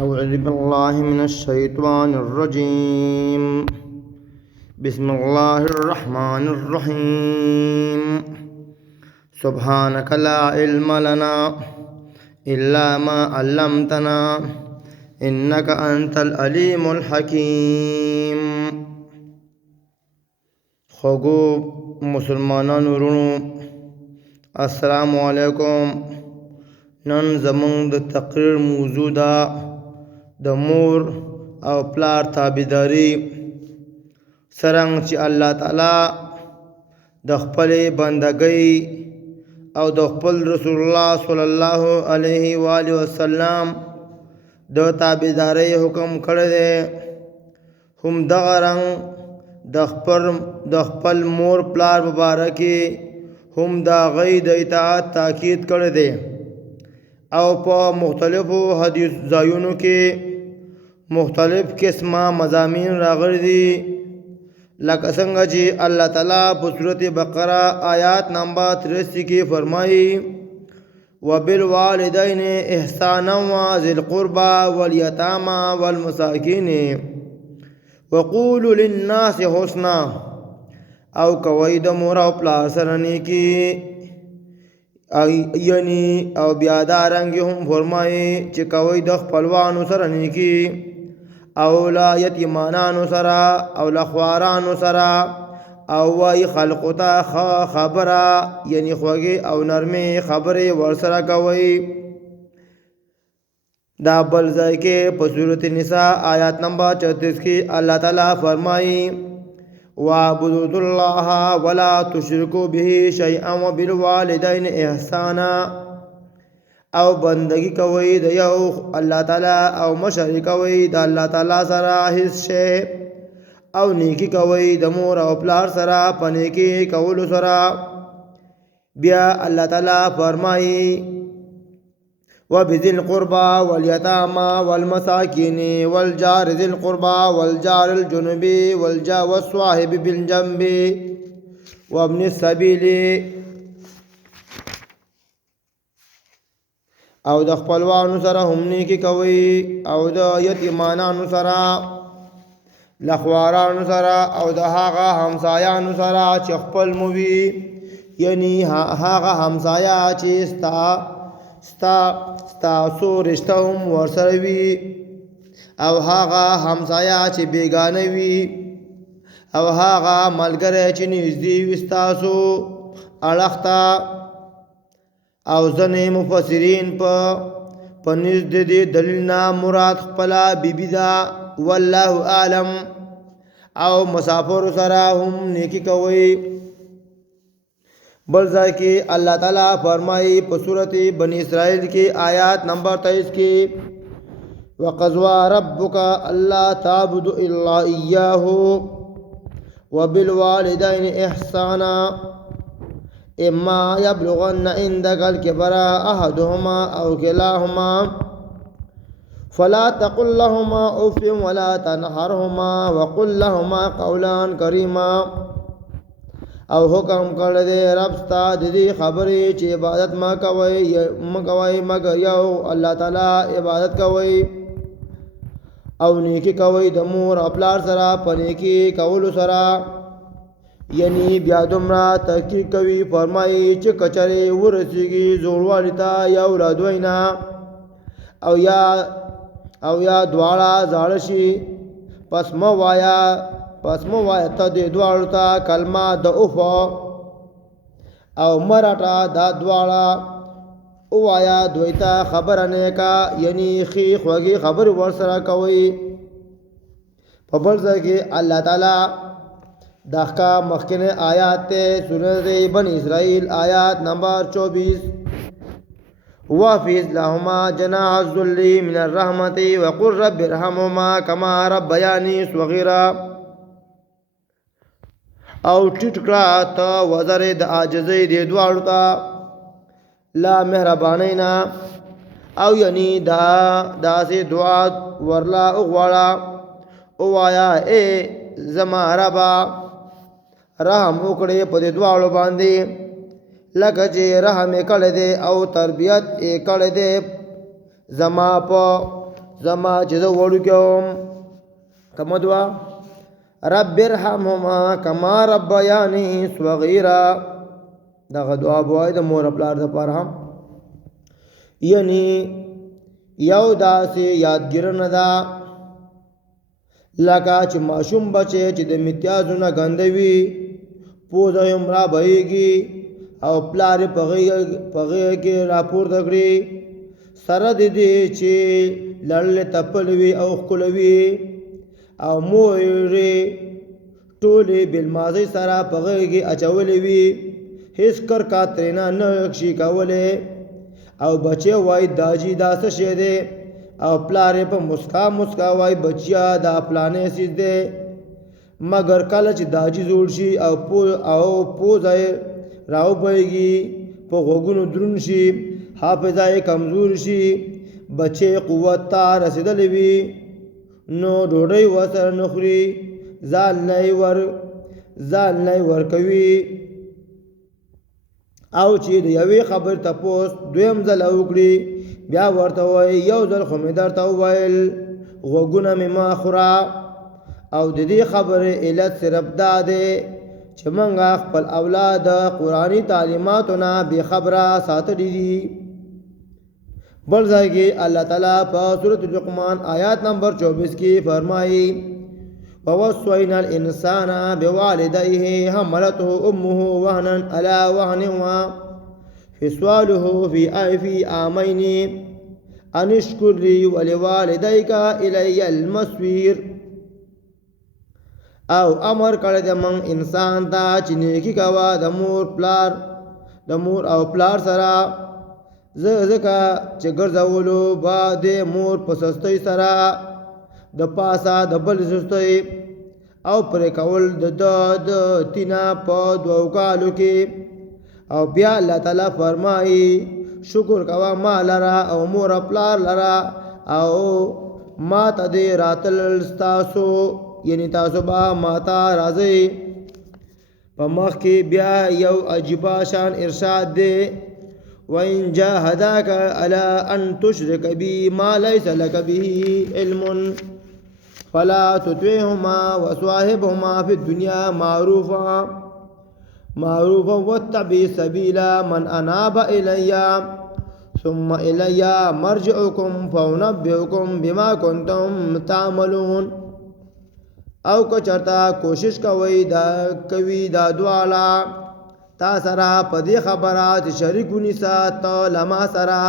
أعوذ بالله من الشيطان الرجيم. بسم الله الرحمن الرحيم. سبحانك لا علم لنا إلا ما علمتنا إنك أنت العليم الحكيم. خوگو مسلمانان ورونو السلام علیکم. نن زمونږ د تقریر موضوع ده د مور او پلار تابعداري. څرنګه چې الله تعالی د خپل بندګۍ او د خپل رسول الله صلی الله علیه و آله وسلم د تابعداري حکم کړی دی، هم دغه رنګ د خپل مور پلار مبارکي هم د هغوی د اطاعت تاکید کړی دی او په مختلفو حدیث ځایونو کې مختلف قسمه مضامین راغلي دي، لکه څنګه چې الله تعالی په سورت بقره آیات نمبر 83 کې فرمایي وبالوالدین احسانا وذی القربى والیتامى والمساکین وقولوا للناس حسنا، او کوي د مور او پلار سره نیکي یعنی او بیا دا رنګ هم فرمایي چې کوي د خپلوانو سره نیکي او لا یتیمانانو سره او لا خوارانو سره، او وای خلقو ته خبره یعنی خوږې او نرمې خبرې ورسره کوي. دا بل ځای کې په سورۃ النساء آیات نمبر 34 کې الله تعالی فرمایي وَاعْبُدُوا اللَّهَ وَلَا تُشْرِكُوا بِهِ شَيْئًا وَبِالْوَالِدَيْنِ إِحْسَانًا، او بندگی کوي د یو الله تعالی او مشرک کوي د الله تعالی سره هیڅ شی، او نیکی کوي د مور او پلار سره په نیکی کولو سره. بیا الله تعالی فرمایي وبذي القربى واليتامى والمساكين والجار ذي القربى والجار الجنب والصاحب بالجنب وابن السبيل، او د خپلوانو سره هم نیکی کوي او د یتیمانانو سره، لخوارانو سره او د هغه همسایانو سره چې خپل مو وي، یعنی هغه همسایا چې ستاسو رشته هم ورسره وي، او هغه همسایا چې بیگانه وي، او هغه ملګری چې نږدې وي ستاسو اړخ ته. او ځینې مفسرین په نزد دې دلیل نه مراد خپله بیبي ده، والله اعلم. او مسافر سره هم نیکی کوي. بل ځای کې الله تعالی فرمایي په سورت بنی اسرائیل کې آیات نمبر 23 کې وَقَضَىٰ رَبُّكَ أَلَّا تَعْبُدُوا إِلَّا إِيَّاهُ وَبِالْوَالِدَيْنِ إِحْسَانًا إِمَّا يَبْلُغَنَّ عِندَكَ الْكِبَرَ أَحَدُهُمَا أَوْ كِلَاهُمَا فَلَا تَقُل لَّهُمَا أُفٍّ وَلَا تَنْهَرْهُمَا وَقُل لَّهُمَا قَوْلًا كَرِيمًا. او حکم کړی دی رب ستا د دې خبرې چې عبادت مه کوئ مګر یو الله تعالی عبادت کوئ، او نیکی کوئ د مور او پلار سره په نیکی کولو سره. یعنی بیا دومره تحقیق کوي فرمایي چې کچرې ورسیږي زوړوالي ته یا اولادوی نه او یا دواړه زاړه شي، پس مه وایه ته دې دواړو ته کلمه د اوف او مراټه دا دواړه ووایه دوی ته خبره نیکه یعنی ښې خوږې خبرې ورسره کوي. په بل ځای کې الله تعالی د احکام مخکینی آیات ته سورت بنی اسرائیل آیات نمبر 24 وَافِزْ لَهُمَا جَنَاحَ الذُّلِّ مِنَ الرَّحْمَةِ وَقُلْ رَبِّ ارْحَمْهُمَا كَمَا رَبَّيَانِي صَغِيرًا، او ټیټ کړه ته وزر د عاجزۍ دې دواړو ته لا مهربانۍ نه، او یعنی داسې دعا ورلا وغواړه ووایه ای زما ربه رحم وکړې په دې دواړو باندې لکه چې رحم یې کړی دی او تربیت یې کړی دی زما په زما چې زه وړوکی وم. کومه دعا؟ رب ارحمهما کما ربیانی صغیرا. دغه دعا به وایي د مور پلار دپاره هم. یعنی یو داسې یادګیرنه ده لکه چې ماشوم بچی چې د امتیازو نه ګنده وي، پوزه یې هم را بهیږي او پلار یې په غېږ کې راپورته کړي، سره د دې چې لړلې تپلې وي او ښکله وي، او مور یې ټولې بېلمازۍ سره په غېږ کې اچولې وي، هېڅ کرکا ترېنه نه شي کولی، او بچی وایي داجي دا څه شی دی، او پلار یې په مسکا مسکا وایي بچیا دا فلانی څیز دی. مګر کله چې داجي زوړ شي او پوزه یې راوبهیږي، په غوږونو دروند شي، حافظه یې کمزور شي، بچی قوت ته رسېدلی وي، نو ډوډۍ ورسره نه خوري، ځان نه یې ورکوي، او چې د یوې خبرې تپوس دویم ځله وکړي بیا ورته وایي یو ځل خو مې درته وویل غوږونه مې مه خوره. او د دې خبرې علت صرف دا دی چې موږ خپل اولاد د قرآني تعلیماتو نه بېخبره ساتلي دي. بل ځای کې الله تعالی په سورة لقمان آیات نمبر 24 کې فرمایي ووصينا الإنسان بوالديه حملته أمه وهنا على وهن وفصاله في عامين أن اشكر لي ولوالديك إلي المصير. او امر کړی د من انسان ته چې نیکي کوه د مور او پلار سره، ځکه چې ګرځولو به د مور په سستۍ سره د پاسه د بل سستۍ او پرې کول د تینه په 2 کالو کې. او بیا الله تعالی فرمایي شکر کوه ما لره او مور پلار لره، او ما ته دې راتلل ستاسو، یعنی تاسو به ما ته راځئ. په مخ کې بیا یو عجیبه شان ارشاد دی وَإِنْ جَاهَدَاكَ عَلَىٰ أَنْ تُشْرِكَ بِي مَا لَيْسَ لَكَ بِهِ عِلْمٌ فَلَا تُطِعْهُمَا وَصَاحِبْهُمَا فِي الدُّنْيَا مَعْرُوفًا وَاتَّبِعْ سَبِيلَ مَنْ أَنَابَ إِلَيَّ ثُمَّ إِلَيَّ مَرْجِعُكُمْ فَأُنَبِّئُكُمْ بِمَا كُنْتُمْ تَعْمَلُونَ. او که چرته کوشش کوي دا دواړه تا سره په دې خبره چې شریک ونیسه ته له ما سره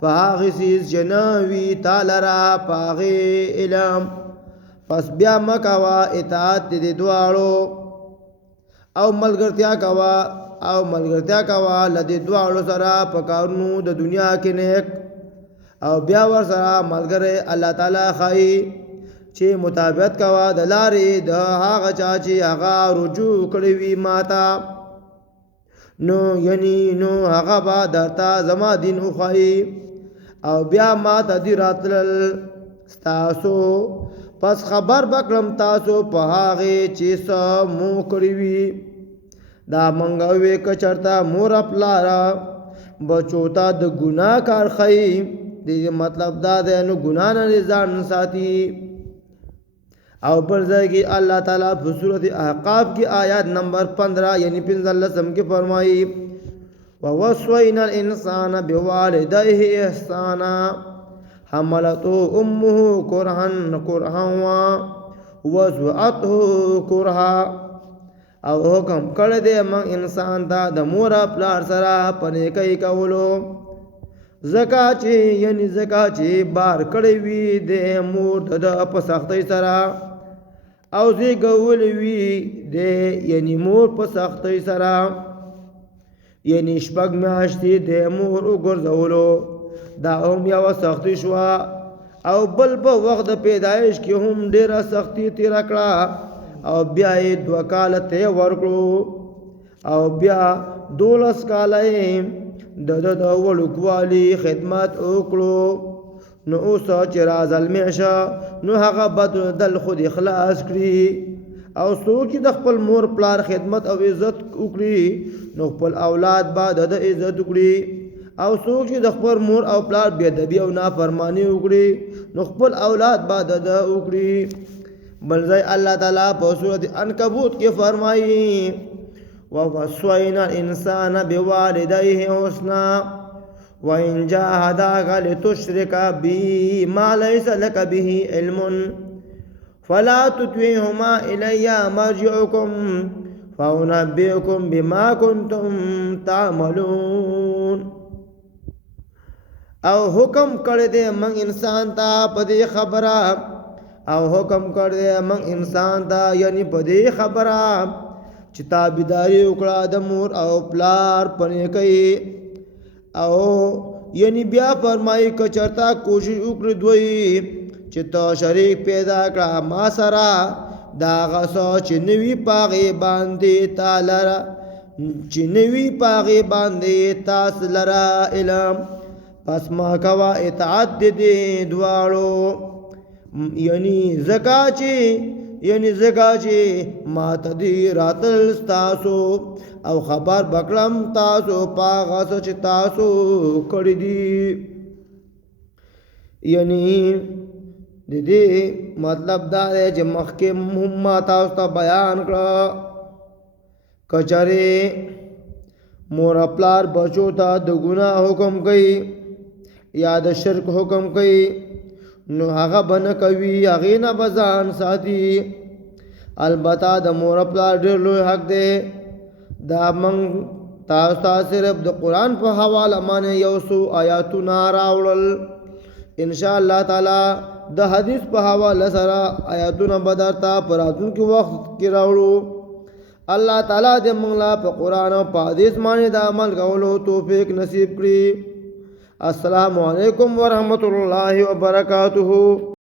په هغې څیز چې نه وي تا لره په هغې علم، پس بیا مه کوه اطاعت د دې دواړو، او ملګرتیا کوه له دې دواړو سره په کارونو د دنیا کې نیک، او بیا ورسره ملګری الله تعالی ښایي چې مطابقت کوه د لارې د هغه چا چې هغه رجوع کړی وي ما ته، نو هغه به درته زما دین وښایي، او بیا ما ته دې راتلل ستاسو، پس خبر به کړم تاسو په هغې چې څه مو کړي وي. دا موږ ووې که چېرته مور پلاره بچو ته د ګناه کار ښایي، د دې مطلب دا دی نو ګناه نه ځان ساتي. او بل ځای کې الله تعالی په سورۃ احقاف کې آیات نمبر 15 یعنی 15 کې فرمایي ووصينا الانسان بوالديه احسانا حملته امه كرها ووضعته كرها. او حکم کړی دی موږ انسان ته د مور پلار سره په نیکۍ کولو، ځکه چې بار کړی وي د مور د په سختۍ سره، او زیږولی وي د مور په سختۍ سره، یعنی 6 میاشتې د مور وګرځولو دا هم یوه سختي شوه، او بل په وخت د پیدایش کې هم ډېره سختي تېره کړه، او بیا یې 2 کاله ته ورکړو، او بیا 12 کاله یې د وړوکوالي خدمت وکړو. نو اوس چې رازلمی شه نو هغه به دل خود اخلاص کړي، او څوک چې د خپل مور پلار خدمت او عزت وکړي نو خپل اولاد به د عزت وکړي، او څوک چې د خپل مور او پلار بې ادبي او نافرماني وکړي نو خپل اولاد به د ده وکړي. بل ځای الله تعالی په سورت عنکبوت کې فرمایي ووصینا الانسان بوالديه حسنا وإن جاهداك لتشرك بي ما ليس لك به علم فلا تطعهما إلي مرجعكم فأنبئكم بما كنتم تعملون. او حکم کړی دی موږ انسان ته په دې خبره او حکم کړی دی موږ انسان ته یعنی په دې خبره چې تابعداري وکړه د مور او پلار په نیکۍ او یعنی بیا فرمایي که چېرته کوشش وکړي دوی چې ته شریک پیدا کړه ما سره د هغه څه چې نه وي په هغې باندې تا لره چې نه وي په هغې باندې تاسو لره علم پس ما کوه اطاعت د دې دواړو یعنی ځکه چې ما ته دې راتل ستاسو او خبر بکړم تاسو په هغه څه چې تاسو کړي دي. یعنی د دې مطلب دا دی چې مخکې هم ما تاسو ته بیان کړه که چېرې مور پلار بچو ته د ګناه حکم کوي یا د شرک حکم کوي نو هغه به نه کوي هغې نه به ځان ساتي. البته د مور پلار ډېر لوی حق دی. دا موږ تاسو ته صرف د قرآن په حواله باندې یو څو آیاتونه راوړل. انشاءالله تعالی د حدیث په حواله سره آیاتونه به درته په راتلونکي وخت کې راوړو. الله تعالی دې موږ له په قرآن او په حدیث باندې د عمل کولو توفیق نصیب کړي. السلام علیکم ورحمۃ اللہ وبرکاتہ.